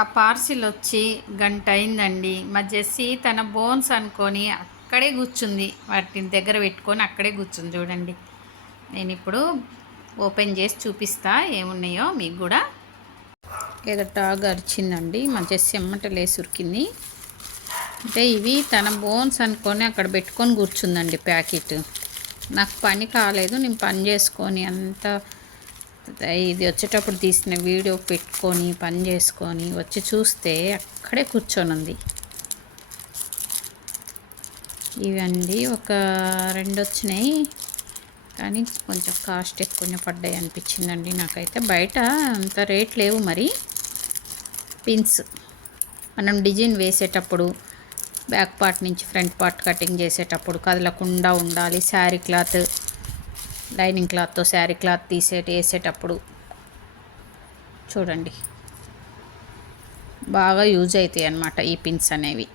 ఆ పార్సిల్ వచ్చి గంట అయిందండి. మా జెస్సీ తన బోన్స్ అనుకొని అక్కడే కూర్చుంది. వాటిని దగ్గర పెట్టుకొని అక్కడే కూర్చుంది చూడండి. నేను ఇప్పుడు ఓపెన్ చేసి చూపిస్తా ఏమున్నాయో మీకు కూడా. ఏదో డాగ్ అరిచిందండి. మా జెస్సీ ఎమ్మట లేసి ఉరికింది. అంటే ఇవి తన బోన్స్ అనుకొని అక్కడ పెట్టుకొని కూర్చుందండి ప్యాకెట్. నాకు పని కాలేదు, నేను పని చేసుకొని అంత ఇది వచ్చేటప్పుడు తీసిన వీడియో పెట్టుకొని పని చేసుకొని వచ్చి చూస్తే అక్కడే కూర్చొని ఉంది. ఇవండి ఒక 2 వచ్చినాయి, కానీ కొంచెం కాస్ట్ ఎక్కువనే పడ్డాయి అనిపించిందండి నాకైతే. బయట అంత రేట్ లేవు మరి. పిన్స్ మనం డిజైన్ వేసేటప్పుడు బ్యాక్ పార్ట్ నుంచి ఫ్రంట్ పార్ట్ కటింగ్ చేసేటప్పుడు కదలకుండా ఉండాలి. శారీ క్లాత్, లైనింగ్ క్లాత్తో శారీ క్లాత్ వేసేటప్పుడు చూడండి బాగా యూజ్ అవుతాయి అన్నమాట ఈ పిన్స్ అనేవి.